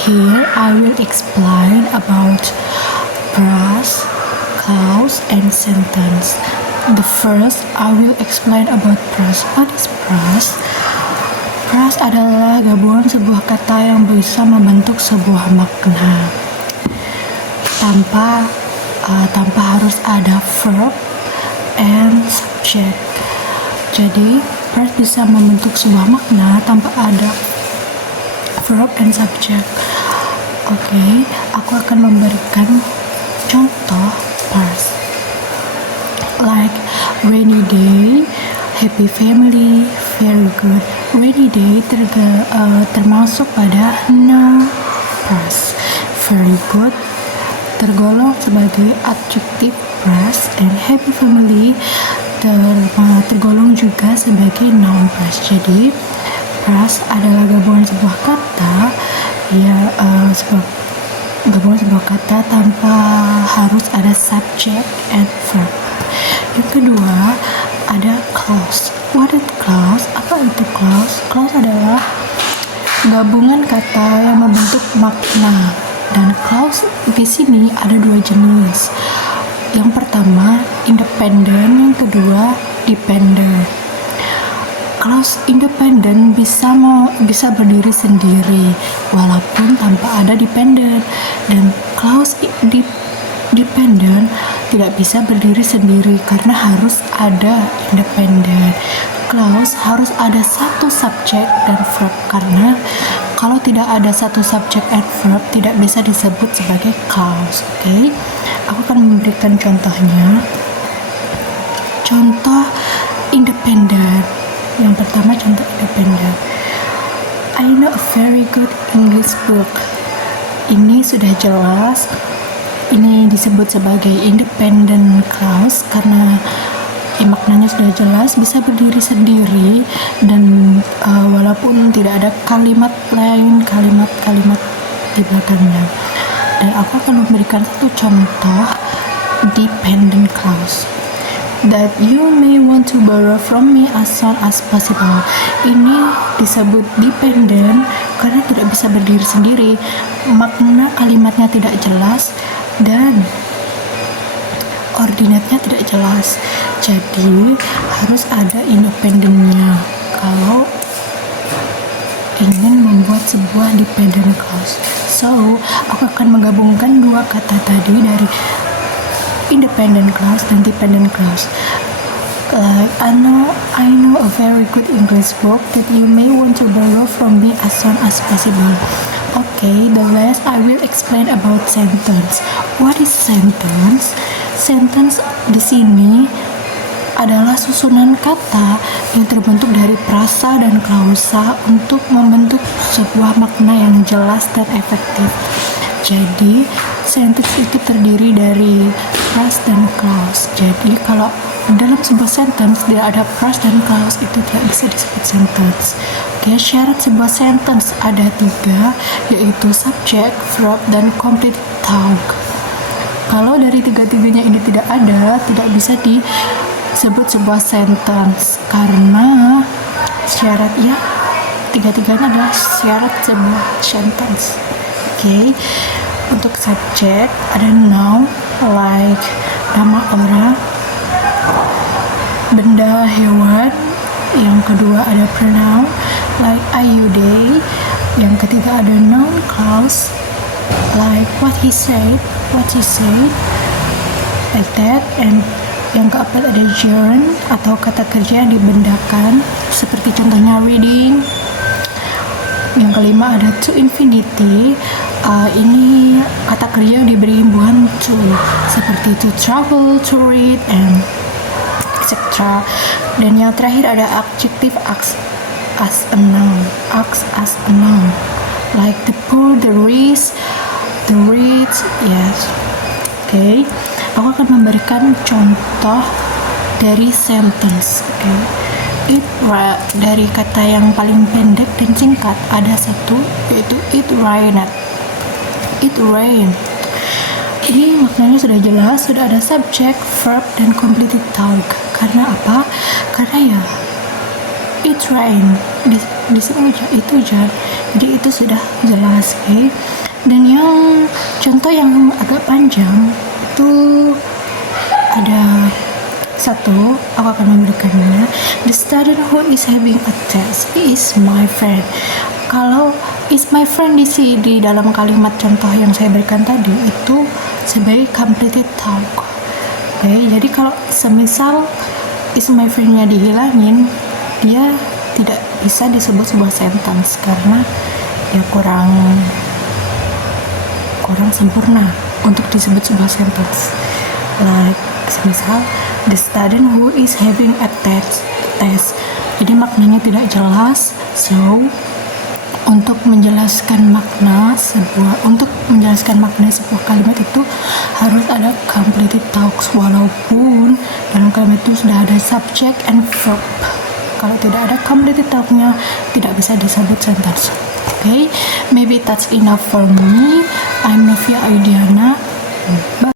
Here I will explain about phrase, clause, and sentence. The first, I will explain about phrase. What is phrase? Phrase adalah gabungan sebuah kata yang bisa membentuk sebuah makna tanpa harus ada verb and subject. Jadi phrase bisa membentuk sebuah makna tanpa ada verb and subject. Oke, aku akan memberikan contoh phrase like rainy day, happy family, very good. Rainy day termasuk pada noun phrase. Very good tergolong sebagai adjective phrase, and happy family tergolong juga sebagai noun phrase. Jadi phrase adalah gabungan sebuah kata tanpa harus ada subject and verb. Yang kedua ada clause. What is clause? Apa itu clause? Clause adalah gabungan kata yang membentuk makna. Dan clause di sini ada dua jenis. Yang pertama independent, yang kedua dependent. Clause independent bisa berdiri sendiri walaupun tanpa ada dependent, dan clause dependent tidak bisa berdiri sendiri karena harus ada independent. Clause harus ada satu subjek dan verb, karena kalau tidak ada satu subjek and verb tidak bisa disebut sebagai clause. Oke, aku akan memberikan contohnya. Contoh independent. Yang pertama contoh independent. I know a very good English book. Ini sudah jelas. Ini disebut sebagai independent clause karena maknanya sudah jelas, bisa berdiri sendiri, dan walaupun tidak ada kalimat lain, kalimat di belakangnya. Dan aku akan memberikan satu contoh dependent clause. That you may want to borrow from me as soon as possible. Ini disebut dependent karena tidak bisa berdiri sendiri, makna kalimatnya tidak jelas dan ordinatnya tidak jelas. Jadi harus ada independentnya kalau ingin membuat sebuah dependent clause. So aku akan menggabungkan dua kata tadi dari independent clause dan dependent clause. Like I know a very good English book that you may want to borrow from me as soon as possible. Okay, the last I will explain about sentence. What is sentence? Sentence di sini adalah susunan kata yang terbentuk dari prasa dan klausa untuk membentuk sebuah makna yang jelas dan efektif. Jadi sentence itu terdiri dari phrase dan clause. Jadi kalau dalam sebuah sentence tidak ada phrase dan clause, itu tidak bisa disebut sentence. Oke, syarat sebuah sentence ada 3, yaitu subject, verb, dan complete thought. Kalau dari tiga-tiganya ini tidak ada, tidak bisa disebut sebuah sentence karena syaratnya tiga-tiganya adalah syarat sebuah sentence. Oke, untuk subject ada noun like nama orang, benda, hewan. Yang kedua ada pronoun like I, you, they. Yang ketiga ada noun clause like what he said, like that. And yang keempat ada gerund atau kata kerja yang dibendakan seperti contohnya reading. Yang kelima ada to infinity. Ini kata kerja yang diberi imbuhan to, seperti to travel, to read, and etc. Dan yang terakhir ada adjective acts as a noun, like the poor, the rich, yes. Oke, aku akan memberikan contoh dari sentence. Dari kata yang paling pendek dan singkat ada satu, yaitu it rained. Ini maknanya sudah jelas, sudah ada subject, verb, dan completed thought. Karena apa? Karena ya it rain, di sini itu hujan. Jadi itu sudah jelas, oke. Dan yang contoh yang agak panjang itu ada satu, aku akan memberikannya. The student who is having a test is my friend. Kalau is my friend di dalam kalimat contoh yang saya berikan tadi itu sebagai completed talk. Oke, jadi kalau semisal is my friend-nya dihilangin, dia tidak bisa disebut sebuah sentence karena ya kurang sempurna untuk disebut sebuah sentence. Like semisal the student who is having a test. Jadi maknanya tidak jelas. So untuk menjelaskan makna sebuah kalimat itu harus ada completed talks, walaupun dalam kalimat itu sudah ada subject and verb. Kalau tidak ada completed talk-nya tidak bisa disebut sentence. Okay, maybe that's enough for me. I'm Novia Aidian.